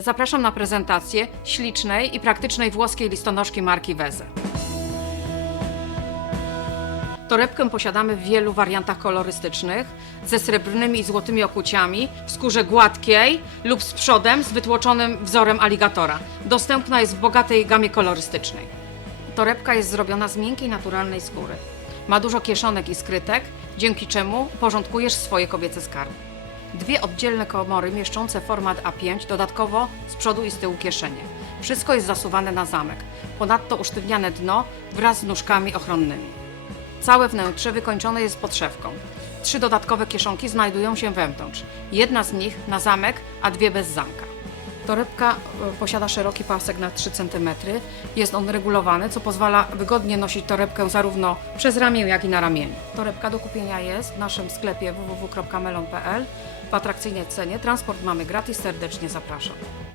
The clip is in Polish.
Zapraszam na prezentację ślicznej i praktycznej włoskiej listonoszki marki Weze. Torebkę posiadamy w wielu wariantach kolorystycznych, ze srebrnymi i złotymi okuciami, w skórze gładkiej lub z przodem z wytłoczonym wzorem aligatora. Dostępna jest w bogatej gamie kolorystycznej. Torebka jest zrobiona z miękkiej, naturalnej skóry. Ma dużo kieszonek i skrytek, dzięki czemu porządkujesz swoje kobiece skarby. Dwie oddzielne komory mieszczące format A5, dodatkowo z przodu i z tyłu kieszenie. Wszystko jest zasuwane na zamek. Ponadto usztywniane dno wraz z nóżkami ochronnymi. Całe wnętrze wykończone jest podszewką. Trzy dodatkowe kieszonki znajdują się wewnątrz. Jedna z nich na zamek, a dwie bez zamka. Torebka e, posiada szeroki pasek na 3 cm. Jest on regulowany, co pozwala wygodnie nosić torebkę zarówno przez ramię, jak i na ramieniu. Torebka do kupienia jest w naszym sklepie www.melon.pl w atrakcyjnej cenie. Transport mamy gratis, serdecznie zapraszam.